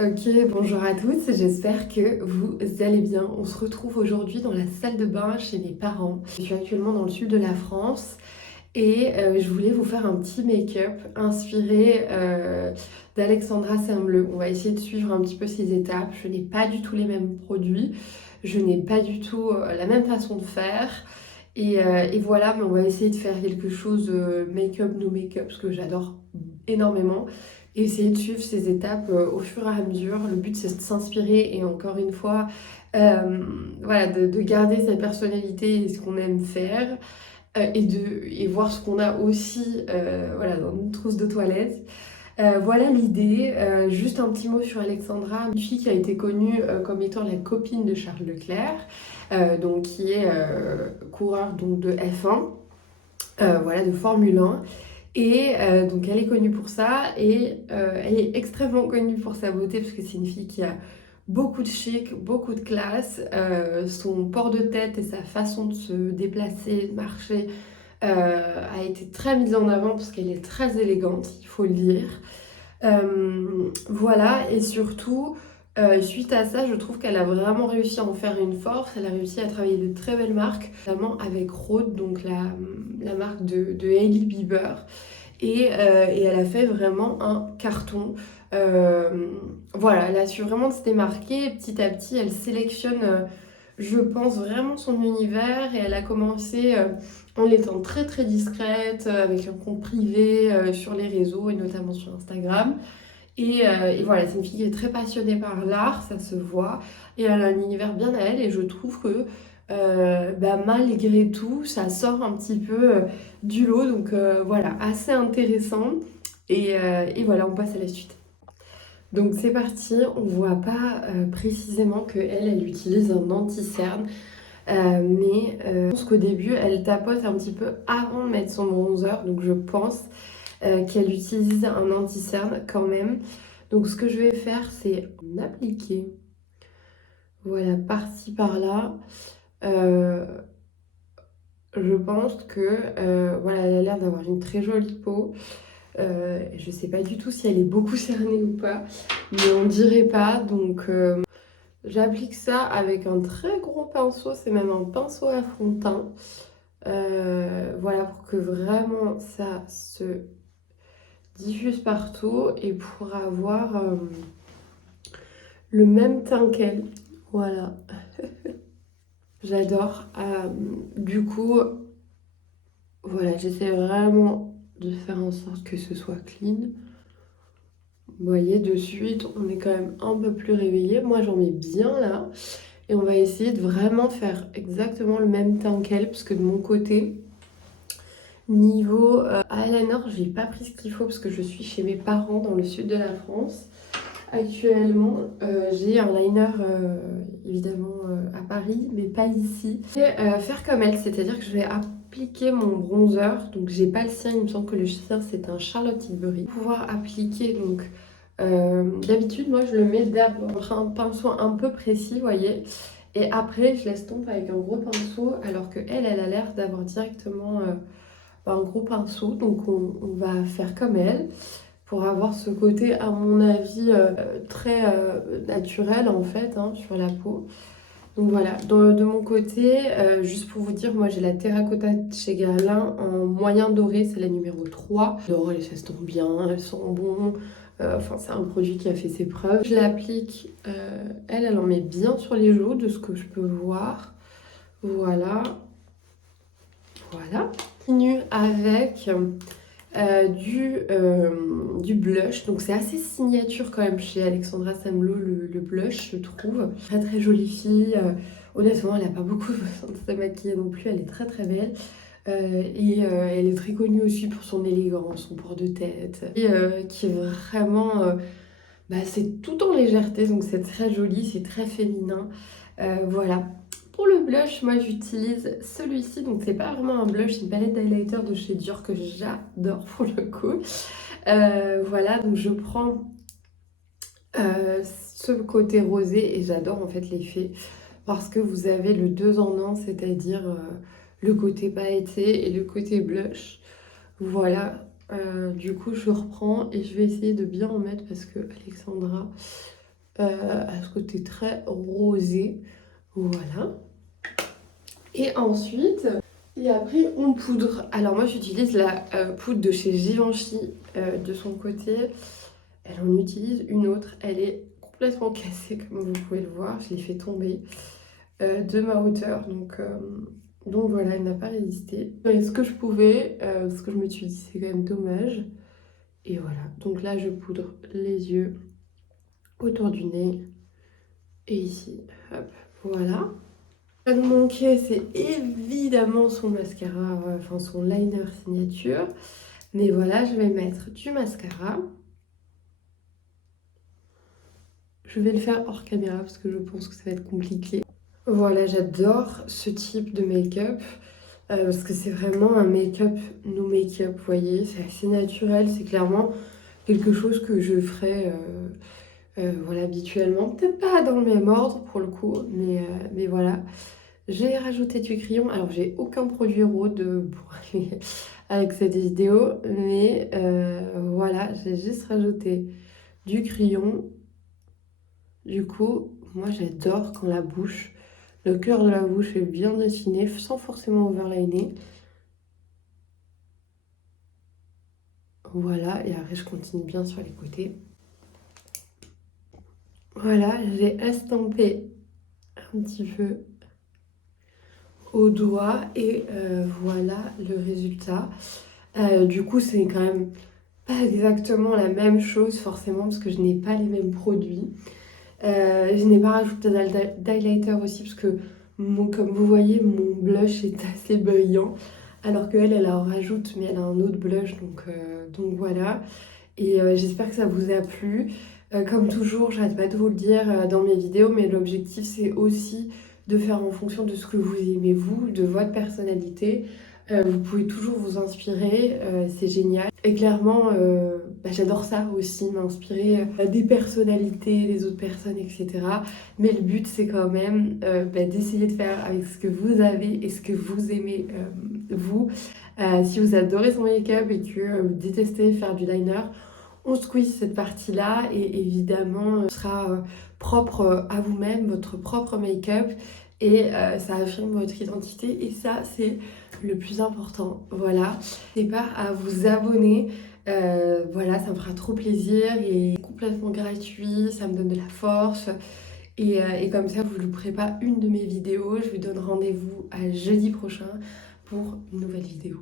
Ok, bonjour à tous, j'espère que vous allez bien. On se retrouve aujourd'hui dans la salle de bain chez mes parents. Je suis actuellement dans le sud de la France et je voulais vous faire un petit make-up inspiré d'Alexandra Saint-Bleu. On va essayer de suivre un petit peu ses étapes. Je n'ai pas du tout les mêmes produits, je n'ai pas du tout la même façon de faire. Et voilà, mais on va essayer de faire quelque chose make-up, no make-up, parce que j'adore énormément. Et essayer de suivre ces étapes au fur et à mesure. Le but, c'est de s'inspirer et encore une fois, euh, voilà, de garder sa personnalité et ce qu'on aime faire et voir ce qu'on a aussi voilà, dans une trousse de toilette. Voilà l'idée. Juste un petit mot sur Alexandra, une fille qui a été connue comme étant la copine de Charles Leclerc, donc qui est coureur donc, de F1, voilà, de Formule 1. Et donc elle est connue pour ça et elle est extrêmement connue pour sa beauté parce que c'est une fille qui a beaucoup de chic, beaucoup de classe. Son port de tête et sa façon de se déplacer, de marcher a été très mise en avant parce qu'elle est très élégante, il faut le dire. Voilà, et surtout, suite à ça, je trouve qu'elle a vraiment réussi à en faire une force. Elle a réussi à travailler de très belles marques, notamment avec Rhode, donc la marque de Hailey Bieber. Et elle a fait vraiment un carton. Euh, voilà, elle a su vraiment se démarquer. Petit à petit, elle sélectionne, je pense, vraiment son univers. Et elle a commencé en étant très très discrète, avec un compte privé sur les réseaux et notamment sur Instagram. Et voilà, c'est une fille qui est très passionnée par l'art, ça se voit, et elle a un univers bien à elle, et je trouve que malgré tout, ça sort un petit peu du lot, donc voilà, assez intéressant. Et voilà, on passe à la suite. Donc c'est parti, on voit pas précisément qu'elle utilise un anti-cerne, mais je pense qu'au début, elle tapote un petit peu avant de mettre son bronzer, donc je pense qu'elle utilise un anti-cerne quand même. Donc ce que je vais faire, c'est en appliquer, voilà, par-ci, par-là. Euh, je pense que voilà, elle a l'air d'avoir une très jolie peau. Je sais pas du tout si elle est beaucoup cernée ou pas, mais on dirait pas. Donc j'applique ça avec un très gros pinceau, c'est même un pinceau à fond de teint. Voilà, pour que vraiment ça se diffuse partout et pour avoir le même teint qu'elle. Voilà, j'adore. Du coup, voilà, j'essaie vraiment de faire en sorte que ce soit clean. Vous voyez, de suite, on est quand même un peu plus réveillé. Moi, j'en mets bien là. Et on va essayer de vraiment faire exactement le même teint qu'elle, parce que de mon côté, niveau eyeliner, j'ai pas pris ce qu'il faut parce que je suis chez mes parents dans le sud de la France. Actuellement, j'ai un liner évidemment à Paris, mais pas ici. Et faire comme elle, c'est-à-dire que je vais appliquer mon bronzer. Donc j'ai pas le sien, il me semble que le sien c'est un Charlotte Tilbury. Pour pouvoir appliquer donc d'habitude moi je le mets d'abord un pinceau un peu précis, vous voyez. Et après je laisse tomber avec un gros pinceau, alors que elle a l'air d'avoir directement un gros pinceau. Donc on va faire comme elle pour avoir ce côté, à mon avis, très naturel en fait hein, sur la peau. Donc voilà, de mon côté, juste pour vous dire, moi j'ai la terracotta de chez Guerlain en moyen doré, c'est la numéro 3. J'adore, elles s'estompent bien, elles sont bonnes. Enfin, c'est un produit qui a fait ses preuves. Je l'applique, elle en met bien sur les joues, de ce que je peux voir. Voilà, voilà. Je continue avec du blush. Donc c'est assez signature quand même chez Alexandra Samelot le blush, je trouve. Très très jolie fille. Honnêtement, elle n'a pas beaucoup besoin de se maquiller non plus. Elle est très très belle. Elle est très connue aussi pour son élégance, son port de tête. Et qui est vraiment... c'est tout en légèreté, donc c'est très joli, c'est très féminin. Voilà. Pour le blush, moi j'utilise celui-ci, donc c'est pas vraiment un blush, c'est une palette d'highlighter de chez Dior que j'adore pour le coup. Voilà, donc je prends ce côté rosé et j'adore en fait l'effet parce que vous avez le deux en un, c'est-à-dire le côté pailleté et le côté blush. Voilà, du coup je reprends et je vais essayer de bien en mettre parce que Alexandra à ce côté très rosé. Voilà. Et ensuite, et après on poudre. Alors moi j'utilise la poudre de chez Givenchy de son côté. Elle en utilise une autre. Elle est complètement cassée comme vous pouvez le voir. Je l'ai fait tomber de ma hauteur. Donc voilà, elle n'a pas résisté. Et ce que je pouvais, parce que je me suis dit c'est quand même dommage. Et voilà, donc là je poudre les yeux, autour du nez et ici. Hop, voilà. À nous manquer, c'est évidemment son mascara, enfin son liner signature. Mais voilà, je vais mettre du mascara. Je vais le faire hors caméra parce que je pense que ça va être compliqué. Voilà, j'adore ce type de make-up parce que c'est vraiment un make-up no make-up, vous voyez. C'est assez naturel, c'est clairement quelque chose que je ferais voilà, habituellement. Peut-être pas dans le même ordre pour le coup, mais voilà. J'ai rajouté du crayon. Alors, j'ai aucun produit Rhode pour aller avec cette vidéo, mais voilà, j'ai juste rajouté du crayon. Du coup, moi j'adore quand la bouche, le cœur de la bouche est bien dessiné sans forcément overliner. Voilà, et après je continue bien sur les côtés. Voilà, j'ai estampé un petit peu au doigt et voilà le résultat. Du coup, c'est quand même pas exactement la même chose forcément parce que je n'ai pas les mêmes produits. Je n'ai pas rajouté d'highlighter aussi parce que comme vous voyez, mon blush est assez brillant. Alors qu'elle, elle en rajoute, mais elle a un autre blush, donc voilà. Et j'espère que ça vous a plu. Comme toujours, j'arrête pas de vous le dire dans mes vidéos, mais l'objectif c'est aussi de faire en fonction de ce que vous aimez vous, de votre personnalité. Vous pouvez toujours vous inspirer, c'est génial. Et clairement, j'adore ça aussi, m'inspirer des personnalités, des autres personnes, etc. Mais le but c'est quand même d'essayer de faire avec ce que vous avez et ce que vous aimez vous. Si vous adorez son make-up et que vous détestez faire du liner, on squeeze cette partie-là et évidemment, ce sera propre à vous-même, votre propre make-up et ça affirme votre identité et ça, c'est le plus important. Voilà, n'hésitez pas à vous abonner. Voilà, ça me fera trop plaisir et complètement gratuit, ça me donne de la force. Et comme ça, vous ne louperez pas une de mes vidéos. Je vous donne rendez-vous à jeudi prochain pour une nouvelle vidéo.